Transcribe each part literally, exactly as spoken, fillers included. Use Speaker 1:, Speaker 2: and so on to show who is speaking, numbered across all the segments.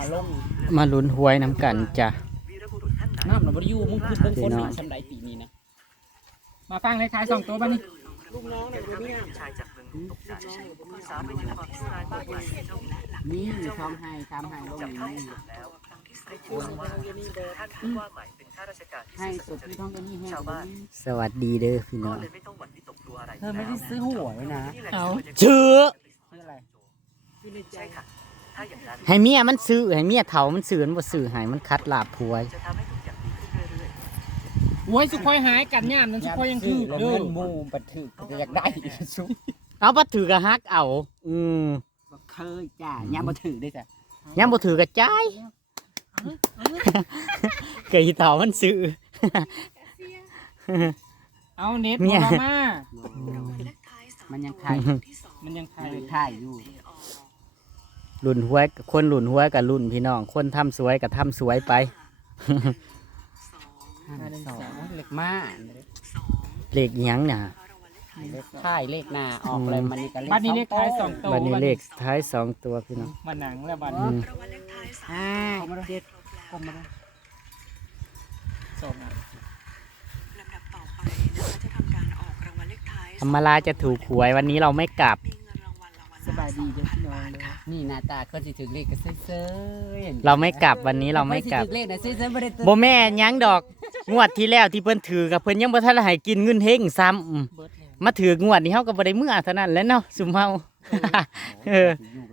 Speaker 1: ลง
Speaker 2: มาลุ้นหวยน้ำกันจ้ะ
Speaker 1: น้ำเราบริยูมึงคือเบิ้งคนหนาชำไดปีนี้นะมาฟังเลขท้ายสองตัวบ้านี่ลูกน้องในตัวนี้ชายจากเมืองตกใจสาวไปยืนบอกที่ร้านบ้านใหญ่นี่ทองไห้ทำไห้ลงนี้ให้สุดที่ท้องกันนี่ให้ชาวบ้าน
Speaker 2: สวัสดีเด้อพี่น้อง
Speaker 1: เธอไม่ได้ซื้อหวยนะ
Speaker 2: เอาชื่อ
Speaker 1: ชื่ออะไร
Speaker 3: ใช่ค่ะถ้าอย่างนั้น
Speaker 2: ให้เมียมันซื้อให้เมียเถามันซื้อมันบ่ซื้อให้มันคัดลาบพวย
Speaker 3: จะทำให้ทุกอย่างดีขึ้นเรื่อย
Speaker 1: ๆหวยสุขอยหายกันย่ามนั้นสุขอยยังคือเดินมูบัดถือก็อยากได้สุข
Speaker 2: เอาบัดถือก็ฮักเอาอืม
Speaker 1: เคยจ้าย่ามบัดถือได้จ้ะ
Speaker 2: ย่ามบ่ถือก็จ่ายเกยเถามันซื้อ
Speaker 1: เอาเน็ตมามามันยังไข่มันยังไข่ไข่อยู่
Speaker 2: ลุ่นหวยคนลุ่นหวยกับลุ่นพี่น้องคนทำสวยกับทำสวยไป
Speaker 1: เล็กมาก
Speaker 2: เลขยังเนี่ย
Speaker 1: เลขท้ายเลขหน้าออกเลยมันนี่ก็เลขท้ายสองตัว
Speaker 2: บันนี้เลขท้ายสองตัวพี่น้อง
Speaker 1: มันหนังแล้วบันนี้
Speaker 2: ห้า
Speaker 1: เจ็ดกลมมาด้วยสองนะ
Speaker 4: ลำดับต่อไปนะคะจะทำการออกรางวัลเลขท้าย
Speaker 2: ธรรมราจะถูกหวยวันนี้เราไม่กลับ
Speaker 1: สบายดีเด้อพี่น้องนี่หน้าตาก็จะถึงเลขก็เซ่
Speaker 2: ๆเราไม่กลับวันนี้เราไม่กลับ
Speaker 1: เลขนะเซ่ๆบ่ได้
Speaker 2: โบแม่ยังดอกงวดที่แล้วที่เพิ่นถือกับเพิ่นยังบ่ทันให้กินเงินเฮงซ้ำมาถืองวดนี้เฮาก็บ่ได้มื้อเท่านั้นแหล้วเนาะซุมเฮาเออ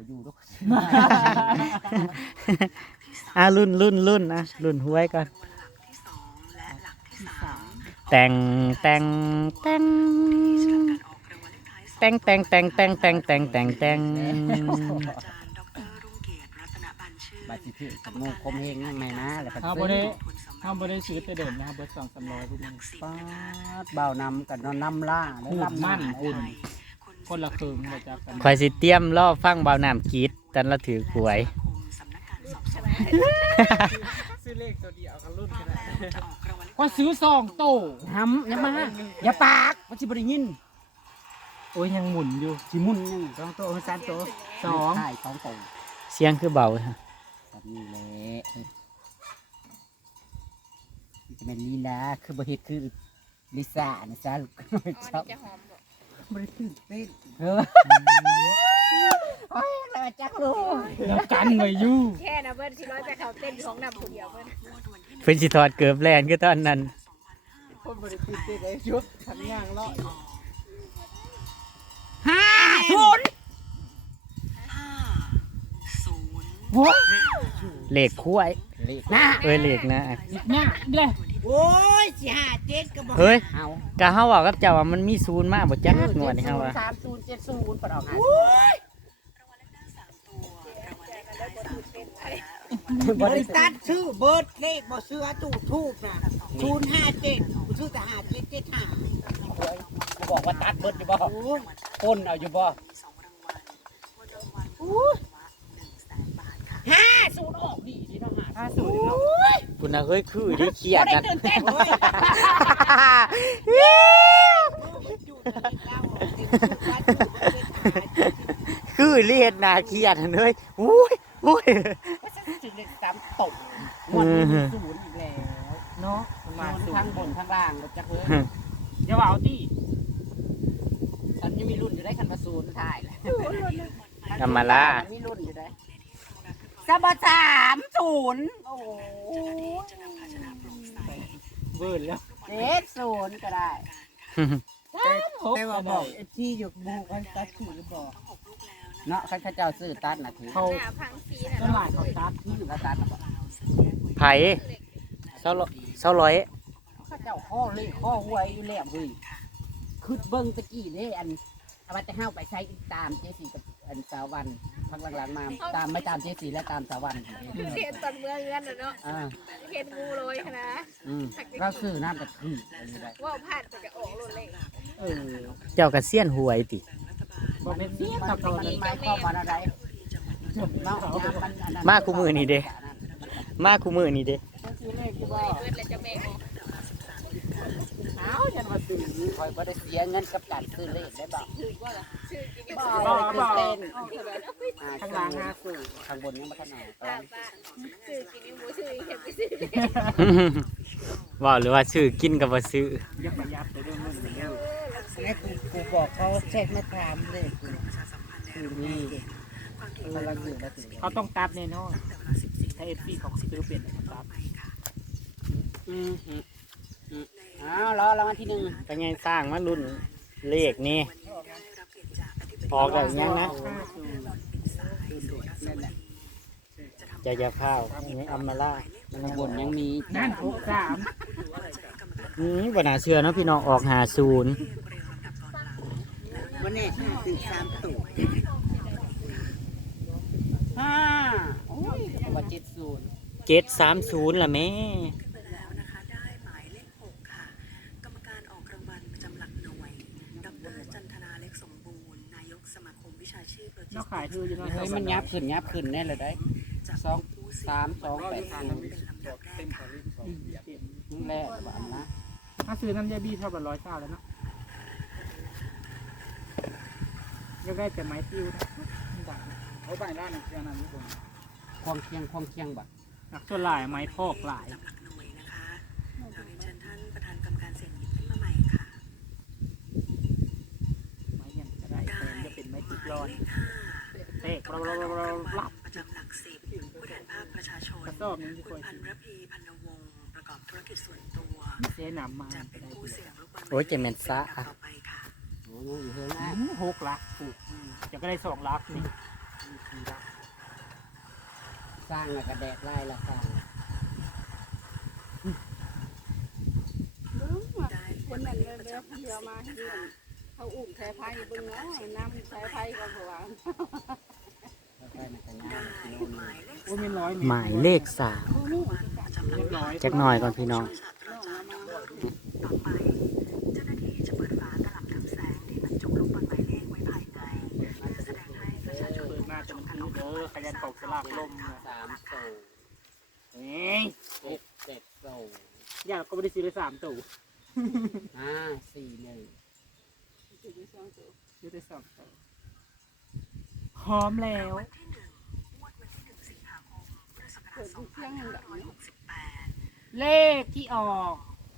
Speaker 2: อ่ะรุ่นรุ่นรุ่นอ่ะรุ่นหวยก่อนแต่งแต่งแต่งแต่งแต่งแต่งแต่งแต่งแต่งแต่งแต่ง
Speaker 1: บาดจิตงูคมเฮงแม่นะแล้วก็
Speaker 2: เฮาบ่ได้เฮาบ่ได้ซื้อแต่เดิมนะครับเบิดสองสามร้อยพวกนี้
Speaker 1: ป๊าดเบานำกับนำล่าแล้วลำมั่นคุณคนละครึ่งบ่จักกัน
Speaker 2: ข่อยสิเตรียมรอฟังเบาน้ำกรีดตอนเราถือหวย
Speaker 1: ซื้อเลขตัวเดียวกันรุ่นกันก็ซื้อซองโตทำอย่ามาอย่าปากมันสิบริยินโอ้ยยังหมุนอยู่สิมุนยังสองโตสามโตสองใช่สองโต
Speaker 2: เสียงคือเบาฮะ
Speaker 1: แบบนี้แหละจะเป็นลีลาคือบริคือลิซ่านะจ๊ะลูกชอบบริตื่นเต้นเออโอ้ยเราจักรู้แล้วกันไว้อยู่
Speaker 4: แค่นะเบิ้ลที่ร้อยไปเขาเต้นของนำคนเดียวเบิ้ล
Speaker 2: เพิ่นสิถอดเกือบแลนก็ตอนนั้น
Speaker 1: คนบริตื่นเต้นไอ้ชุดทำย่างเลาะห้าศูนย์
Speaker 4: ห้าศูนย์
Speaker 1: โอ้ย
Speaker 2: เลขคุ้ย
Speaker 1: นะ
Speaker 2: เอ้ยเลขนะ
Speaker 1: เนี่ยเลยโอ้ยสี่ห้าเจ็ดก็บอก
Speaker 2: เฮ้ยกะเฮาว่ากับเจ้าว่ามันมีศูนย์มากบ่จักงวดนี่เฮาว่า
Speaker 1: สามศูนย์เจ็ดศูนย์ปลดออกงานบริษัทชื่อเบิร์ดเลขบ่ซื้อตู้ทูบนะศูนย์ห้าเจ็ดซื้อแต่ห้าเจ็ดเจ็ดห้าบอกว่าตัดเบิร์ดอยู่บ่ต้นเอาอยู่บ่ห้าศูนย์ออกดีดีเนาะห้าศูนย์
Speaker 2: คุณน่ะเฮ้ยคือดิเครียดกันคือเลียดหน้าเครียดเฮ้ยอุ้ยอุ้ย
Speaker 1: จุดเล็กสามตกวันนี้ศูนย์อีกแล้วเนาะมาทั้งบนทั้งล่างก็จะเพิ่มอย่าเอาที่ฉันยังมีรุ่นอยู่ได้คันประสูนถ่ายแหละ
Speaker 2: ธรรมดา
Speaker 1: มีรุ่นอยู่ได้สบสามศูนย์โอ้เบิร์นแล้วเจ็ดศูนย์ก็ได้แต่ว่าบอกเอฟซีหยกบูกันตัดถือบอกเนาะข้าเจ้าซื้อตัดนะถือเขาตลาดเขาตัดที่อยู่กับตัด
Speaker 2: ไผ่เศร้าเศร้าร้อย
Speaker 1: ข้าเจ้าข้อเลยข้อหวยอยู่แล้วเฮ้ยคือเบิ้งตะกี้นี่อันเอาไปจะห้าวไปใช้ตามเจสีกับอันสาวันพักหลังๆมาตามไม่ตามเจสีและตามสาวัน
Speaker 4: เห็นตอนเมืองเงินเนาะเห็นงูเลยนะ
Speaker 1: เราซื้อน้ำกะทิ
Speaker 4: ว่าผ่านจะออกรถเลย
Speaker 1: เออ
Speaker 2: เจ้ากระเซียนหวยติ
Speaker 1: บ่เป็นเสี้ยนตะโกนไม้ข้อมาอะไร
Speaker 2: มาคู่มือนี่เด้มาคู่มือนี่เด้
Speaker 1: เอ้าฉันมาซื้อ
Speaker 5: คอยบ่ได้เสียเงินกับการซื้อเลขได้บ่
Speaker 1: บ่บ่
Speaker 5: เต้น
Speaker 1: ข้างล่างห้าซื้อ
Speaker 5: ข้างบนยังบ่ทันเอา
Speaker 2: ว่าหรือว่าซื้อกินกับบ่ซื้อ
Speaker 1: ยับประหยัดไปด้วยมึงเนี่ย
Speaker 5: ไอ้กูกูบอกเขาเช็คมาถามเลขกู
Speaker 1: คือนี่
Speaker 5: เขาละซื้อละซื้อ
Speaker 1: เขาต้องตัดแน่นอนถ้าเอฟซีของซื้อเป็นตัด
Speaker 5: อืมอืมอืมอ้าวรอรางวัลที่หนึ่ง
Speaker 2: เป็นไงสร้างมารุ่นเลขนี่ออกแบบยังนะจะจะข้าวนี่อัมมาล่า
Speaker 5: ข้างบนยังมี
Speaker 1: นั่นหกสาม
Speaker 2: อืมบ่น่าเชื่อเนาะพี่น้องออกห้าศูนย์
Speaker 5: วันนี้ถึงสามตัวห้าโอ้ยว่าเจ็ดศูนย์
Speaker 2: เจ็ดสามศูนย์ล่ะแม่
Speaker 4: แล้วนะคะได้หมายเลขหกค่ะ กรรมการออกรางวัลประจำหลักหน่วยดรจันทนาเล็กสมบูรณ์นายกสมาคมวิชาชีพโลจิ
Speaker 1: น
Speaker 4: ส
Speaker 1: อกขายเธออยู่
Speaker 5: เฮ้ยมันยับขึ้นยับขึ้นแน่เลยได้สองสามสองแปดศูนย์
Speaker 4: เป็นลำดับแรกค่ะ
Speaker 5: นั่นแหละหวานนะ
Speaker 1: ถ้าซื้อน้ำยาบี้เท่ากับร้อยเก้าแล้วเนาะยังได้แต่ไม้ติ้วเขาไปร้านหนึ่งเชียงนั้นทุกคน
Speaker 5: ควงเคียงควงเคียงบ่
Speaker 1: นักส่วนหลายไม้พอกหลาย
Speaker 4: จำหลักหน่วยนะคะขอเรียนเชิญท่านประธานกรรมการเสี่ยงหยิบขึ้นมาใหม่ค่ะ
Speaker 1: ไม้ยังจะได้
Speaker 4: ได้
Speaker 1: แต่จะเป็นไม้
Speaker 4: ห
Speaker 1: จิก
Speaker 4: มาย
Speaker 1: ร้อน
Speaker 4: เลขห้า
Speaker 1: เตะเราเราเราเราลับ
Speaker 4: ประจำหลักสิบผู้แทนภาคประชาชน
Speaker 1: กระสอบนึงที่ค
Speaker 4: คุ
Speaker 1: อ
Speaker 4: ณ
Speaker 1: ย
Speaker 4: พัน
Speaker 1: ซื้อ
Speaker 4: รพีพันวงศ์ประกอบธุรกิจส่วนตัว
Speaker 1: เสียหนำมา
Speaker 4: จะเป็นผู้เสี่ยงลูกบอล
Speaker 2: โอ้ยเจเมนซะ
Speaker 4: ต่อไปค่ะ
Speaker 5: โอ้ยอยู่เฮืองอ่ะ
Speaker 1: หกลักถูกจะก็ได้สองลักนี่สี่ลัก
Speaker 5: สร้างแล้วก็แดกไล่ละสร้าง
Speaker 4: ได้ห
Speaker 6: คน
Speaker 4: มาย
Speaker 6: นั้น
Speaker 4: เล
Speaker 6: เดิ
Speaker 4: ข
Speaker 6: น
Speaker 4: ประ
Speaker 6: เดิ
Speaker 4: จำหลั
Speaker 6: น
Speaker 4: ก
Speaker 6: เดี
Speaker 4: สิ
Speaker 6: ยว
Speaker 4: บ
Speaker 6: มา
Speaker 4: นะคะ
Speaker 6: เขาอุ้มสายไฟเบิ่งเนาะน้ำสายไฟก็เพราะว่า
Speaker 5: ค่อยๆมันก็
Speaker 4: ได้
Speaker 5: ย่างกิโล
Speaker 4: ห
Speaker 5: นึ
Speaker 4: มาง ยเลข
Speaker 1: โอ้ยไม่ร้อย
Speaker 2: หมายเลขสาม
Speaker 4: ประจำหลัก
Speaker 1: เรียบร้อย
Speaker 2: จักหน่อยก่อนพี่น้อง
Speaker 4: ศาสตราจารย์ดรรุ่งต่อไป เจ้าหน้าที่จะเปิดฝาตลับทึบแสงที่บรรจุลูกบอลหมายเลขไว้ภายในเพื่อแสดงให้ประชาชน
Speaker 1: เปิดมาจะมันคือเด้อขยันตกสลากลมนะ
Speaker 5: สามโต
Speaker 1: เอ้ย
Speaker 5: เจ็ดเจ็ดโต
Speaker 1: อยากก็ไม่ได้ซื้อเลยสามตู่
Speaker 5: ห้าสี่หนึ่ง
Speaker 1: ซื้อได้สองตู่พร้อมแล้ว
Speaker 4: วันที่หนึ่งงวดวันที่หนึ่งสิงหาคมพุทธศักราชสองพันห้าร้อยหกสิบแปด
Speaker 1: เลขที่ออก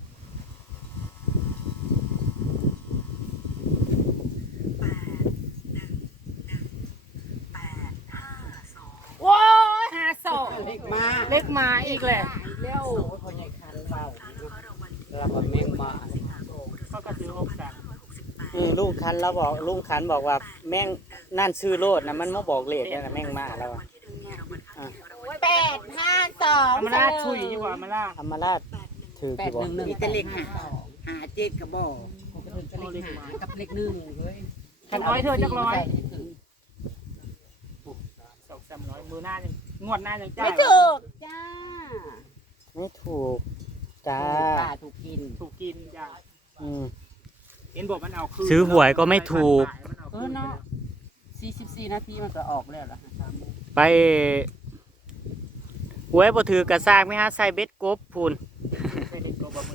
Speaker 4: แปดหนึ่งหนึ่งแปดห้าสอง
Speaker 1: โอ้ยห้าสอง
Speaker 5: เลขมา
Speaker 1: เลขมาอีกแหละ
Speaker 5: เร็วคนใหญ่คันเบา
Speaker 4: แล้วก็รางวัลที่
Speaker 5: เราบอกแมงมา
Speaker 4: สิงหาคมพุทธศั
Speaker 1: เขา
Speaker 4: ก
Speaker 1: ก็
Speaker 4: ราช
Speaker 1: ซื้อ
Speaker 4: ส
Speaker 1: ห
Speaker 4: อง
Speaker 1: ก
Speaker 4: พัน
Speaker 1: สาม
Speaker 4: ห้าร้อยหกสิบแปด
Speaker 2: อืมลุงคันเราบอกลุงคันบอกว่าแม่งนั่นซื้อโลดนะมันมาบอกเลขเนี่ยนะแม่งมาแล้วอะ
Speaker 6: แปดห้าสอง
Speaker 1: เอามาล่าชุยดีกว่ามาล่า
Speaker 2: ธรรมราชถือ
Speaker 5: แป
Speaker 2: กี่
Speaker 5: ด
Speaker 2: บอก
Speaker 5: หนึ่งหนึ่งมีแต่เลขหาหาเจ็ดกระบอกเลขหากับเลขหนึ่งเฮ้ย
Speaker 1: พันร้อยเธอจักร้อยสองสามร้อยมือหน้ายังงวดหน้ายังจ่าย
Speaker 5: ไม่ถูกจ้า
Speaker 2: ไม่ถูกจ้า
Speaker 5: ป้าถูกกิน
Speaker 1: ถูกกินจ้า
Speaker 2: อืม
Speaker 1: เห็นบอกมันเอาคืน
Speaker 2: ซื้อหวยก็ไม่ถูก
Speaker 5: เออเนาะสี่สิบสี่นาทีมันก็ออกแล้วล่ะ
Speaker 2: ไปหวยบ่ถือกระซากไหมฮะใส่เบ็ดกบพูน
Speaker 1: ใช่เด็กตัวบ่มือ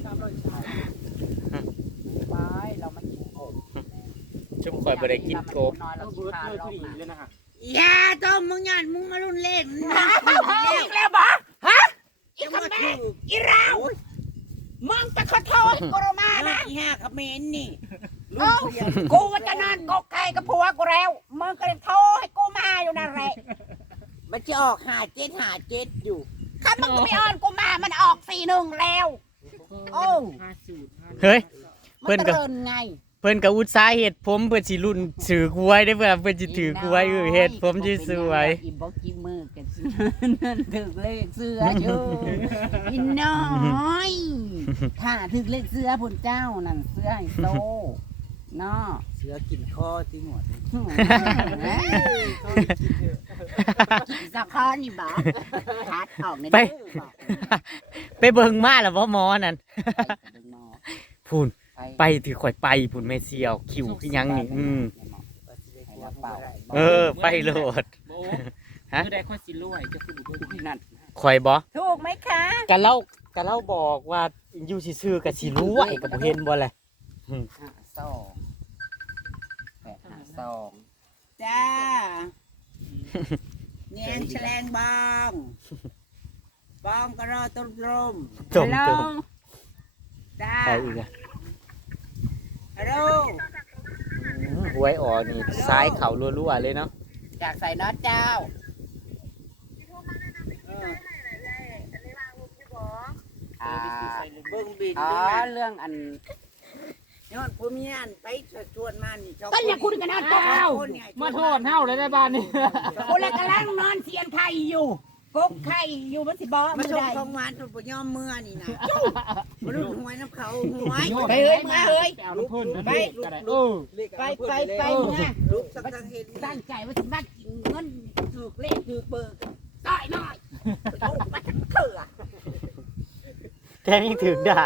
Speaker 5: ไปเรามากินกบ
Speaker 2: ชุมข่อยบ่ได้กินกบ
Speaker 5: น้อยเรา
Speaker 1: เบิ
Speaker 5: กิน
Speaker 1: ร์ด
Speaker 5: ข้าว
Speaker 1: เลย
Speaker 5: รอบ
Speaker 1: ทุ
Speaker 5: ห
Speaker 1: เรีย
Speaker 5: น้า
Speaker 1: เลยนะฮะ
Speaker 5: อย่าต้มมึงหยาดมึงมารุ่นเล่นนะอีกแล้วบ่ฮะอีกคำแม่อีเรามึงจะขอโทษกูรมานะอีห้าคอมเมนต์นี่กูว่าจะนอนกกไก่กับผัวกูแล้วมึงก็เลยโทรให้กูมาอยู่นั่นแหละมันจะออกหาเจ็ดหาเจ็ดอยู่ถ้ามึงก็ไม่ออนกูมามันออกสี่หนึ่งแล้วโอ้
Speaker 1: ห้าสูตรห้า
Speaker 2: เฮ้ย
Speaker 5: มัน
Speaker 2: เพิ่นก็
Speaker 5: เดินไง
Speaker 2: เพิ่นก็อุตสาห์เฮ็ดผมเพิ่นสิรุ่นถือกล้วยได้เพิ่นเพิ่นสิถือกล้วยเออเฮ็ดผมสิสวย
Speaker 5: อีบอกกินมือกันนั่นถึกเลขเสื้ออยู่อีน้อยถ้าถึกเลขเสื้อพุ่นเจ้านั่นเสื้อไฮโซเนาะเสื้อกินคอที่หมดกินสักข้อนี่บ่คัดออกใน
Speaker 2: ไป
Speaker 5: เด้อบอก
Speaker 2: ไปเบิ่งมาแล้วบ่หมอนั่น
Speaker 5: ไปเบิ่งหมอ
Speaker 2: พูน
Speaker 5: ไป
Speaker 2: ไปถือข่อยไปพูนแม่เสียวคิวคือหยังนี่อืม
Speaker 5: ให้เราเป่า
Speaker 2: เออไปโลด
Speaker 1: โบ
Speaker 2: ฮะ
Speaker 1: เมื่อใดข้อสิรวยจะคือบุตรที่นั่น
Speaker 2: ข่อยบ่
Speaker 5: ถูกไหมคะ
Speaker 2: กันเล่าก็เราบอกว่าอยู่ซื่อๆก็สิรวยก็บ่เห็นบ่แหละ
Speaker 5: ห้าสองแปดห้าสองจ้าเนียงแฉลงบองบองกระรอต้นรม
Speaker 2: จมเติม
Speaker 5: จ้า
Speaker 2: ไปอีกอ่ะ
Speaker 5: ฮัลโหล
Speaker 2: อืมหวยออกนี่ซ้ายเขารัวๆเลยเนาะ
Speaker 5: จากใส่น็อตเจ้าเอออ่าเบิ่งบินอ๋อเรื่องอันย้อนผู้มีอันไปชวนมานี่ก็อย่าคุณกันนะเจ้า
Speaker 1: มาโทษเฮาเลยได้บ้านนี่
Speaker 5: คนละกำลังนอนเสียนไข่อยู่กกไข่อยู่มันสิบ่มาชมของหวานจนบ่ยอมเมื่อนี่นะมาลุ้นหวยน้ำเขาหวยไปเฮ้ยมาเฮ้ย
Speaker 1: เอาน้ำพ่นไปเออ
Speaker 5: ไปไปไปนะลูกสักเห็นตั้งใจว่าสิมากินเงินถูกเลขถูกเบอร์ได้หน่อยโอ้มาทั้งเถื่อ
Speaker 2: แถมยังถือด่า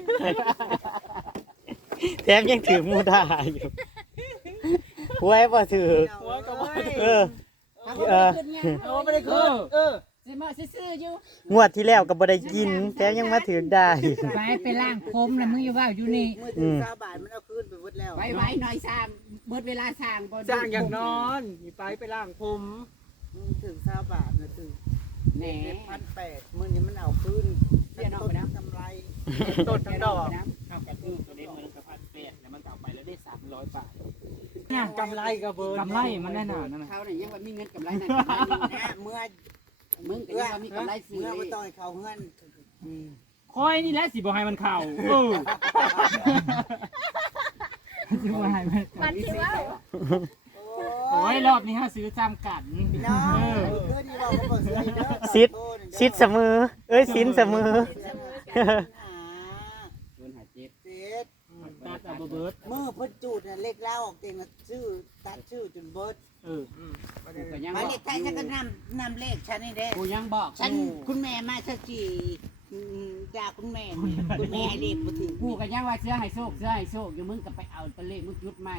Speaker 2: แถมยังถือมูด่าอยู่หวยบ่ถือเออเออ
Speaker 5: โอ้ไม่ได้คืนเออสิมาซื่อๆอยู่
Speaker 2: งวดที่แล้วก็บ่ได้กินแถมยังมาถือด่าอีก
Speaker 7: ไปไปล่างผมนะมึงอยู่ว่าอยู่นี่
Speaker 5: มือถือสาบาทมันเอาคืนไปหมดแล้วไว้ไว้หน่อยสร้างเบิดเวลาสร้างบ่
Speaker 1: จ้างอย่างนอนไปไปล่างผม
Speaker 5: มือถือสาบาทนะถือแหน่พันแปดมือนี้มันเอาคืนเสียต้นกำไร
Speaker 1: ต้นทั้งดอกเอากระตื้อตัวนี้มันกระพันแปดแล้วมันเอาไปแล้วได้สามร้อยบาทเนี่ยกำไรกับเบิร์กำไรมันแน่นอนนั่น
Speaker 5: เขาเนี่ยยังว่ามีเงินกำไรนั่นกำไรนี่นะเมื่อมึงก็ยังว่ามีกำไรซื้อเมื่อไม่ต้องให้เขาเงิน
Speaker 1: คอยนี่แหละสิบ่ให้มันเข่าเออสิบ่ให้มัน
Speaker 6: มันคิดว่า
Speaker 1: โอ้ยรอบนี้ฮะซื้อจำกัด
Speaker 5: น้องเพื่อที่เราก็ซื้อเด้อ
Speaker 2: ซิดซิดเสมอเอ้ยสินเสมอ
Speaker 5: ศูนย์ห้าเจ็ดเจ็ด
Speaker 1: ตัดเอาเบิร์ด
Speaker 5: เมื่อพ้นจูดน่ะเล็กเล่าออกเต็มชื่อตัดชื่อจนเบิร์ด
Speaker 1: เออ
Speaker 5: หมายเลขไทยฉันก็นำนำเลขฉันนี่เด้กูยังบอกฉันคุณแม่มาชักจีด่าคุณแม่คุณแม่ให้เลขกูถึง
Speaker 7: กูก็ยังว่าเสื้อให้โชคเสื้อให้โชคอยู่มึงก็ไปเอาตะเลขมึงจุดใหม่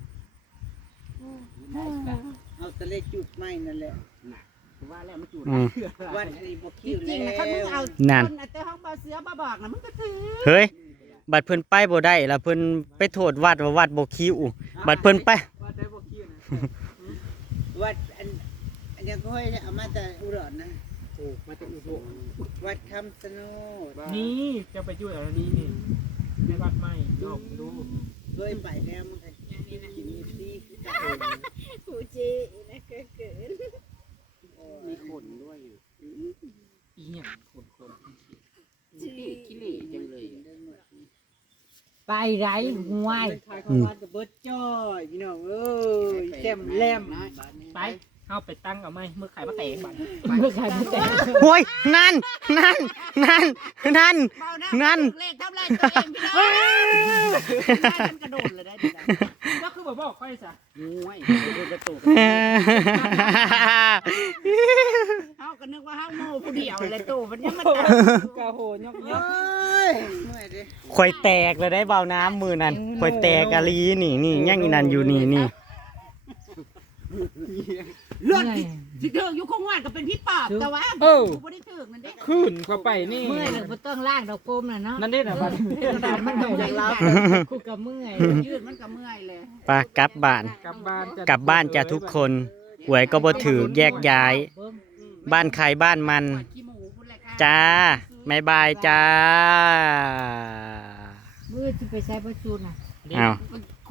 Speaker 5: เอาแต่เลขจุดไม่นั่นแหละ
Speaker 7: ว่าแล้วมันจุด
Speaker 2: อืม
Speaker 5: วันนี้บอก
Speaker 7: จ
Speaker 5: คิว
Speaker 7: ริงๆนะ
Speaker 5: แล้
Speaker 7: ถ้ามึง
Speaker 5: ว
Speaker 7: เอา
Speaker 2: นั่น
Speaker 7: คนแต่ห้องบ่เสือบ่บอกนะมึงก็ถือ
Speaker 2: เฮ้ยบัดเพิ่นไปบ่ได้แล้วเพิ่นไปโทษวัดว่าวัดบ่คิวบัดเพิ่นไป
Speaker 1: ว่าได้บ่คิวนะ
Speaker 5: วัดอันอันนี้ก็ให้เอามาแต่อุดรนะ
Speaker 1: โอ้มาจากอุบล
Speaker 5: วัดคำสนด
Speaker 1: นี่จะไปช่วยอะไรนี่นี่ในวัดใหม่ลองดู
Speaker 5: เคยไปแล้วมันก็กินมีซีคือกัน
Speaker 6: กูจีนะเกิดเกิด
Speaker 5: มีขนด้วยอยู่
Speaker 1: อีหยังคนคน
Speaker 6: จีขี้เหร่จังเลย
Speaker 7: ไปไรห่วย
Speaker 1: ทายเข้าบ้านกับเบิร์ดจ้อยพี่น้องเอ้ยแก้มแหลมไปเอาไปตั้งเอาไหมเมื่อขายมาแตกบัตร
Speaker 7: เมื่อใครไม่แต่
Speaker 2: โอ้ยนั่นนั่นนั่นนั่นนั่น
Speaker 5: เลขทำไรตัวเองพี่น้องมันกระโดดเลยได้ดีนะ
Speaker 1: ก็คือบอกบอกค่อยซะ
Speaker 5: ง่วยดูกระตุกเฮาก็นึกว่าเฮาโม่ผู้เดียวเลยตู้มันยังมัน
Speaker 1: กะโหยกยก
Speaker 5: เมื่อยดิ
Speaker 2: ข่อยแตกเลยได้เบาน้ำมือนั่นข่อยแตกอะลีนี่นี่ยังอีนั่นอยู่นี่นี่
Speaker 5: เลือดสิเถิงอยู่คงว่าก็เป็นพี่ปอบแต่ว่า
Speaker 1: เออ
Speaker 5: บ่ได้ถึงนั่นเด้
Speaker 1: ขึ้นเข้าไปนี่
Speaker 7: เมื่อยเลยบ่ต้องล่างดอกโกมน่ะเนาะ
Speaker 1: นั่นเด้นะบัตร
Speaker 7: มันก็เมื่อยกูก็เมื่อย
Speaker 5: ยืดมันก็เมื่อยเลย
Speaker 2: ไปกลับบ้าน
Speaker 1: กลับบ้าน
Speaker 2: กลับบ้านจะทุกคนหวยก็บ่ถือแยกย้าย บ้านใครบ้านมัน
Speaker 5: ขี้หมูพุ่นแหละค่ะ
Speaker 2: จ้าบายบายจ้า
Speaker 7: มือจะไปใช้ประจูนน่ะ
Speaker 2: อ้าว
Speaker 5: มัน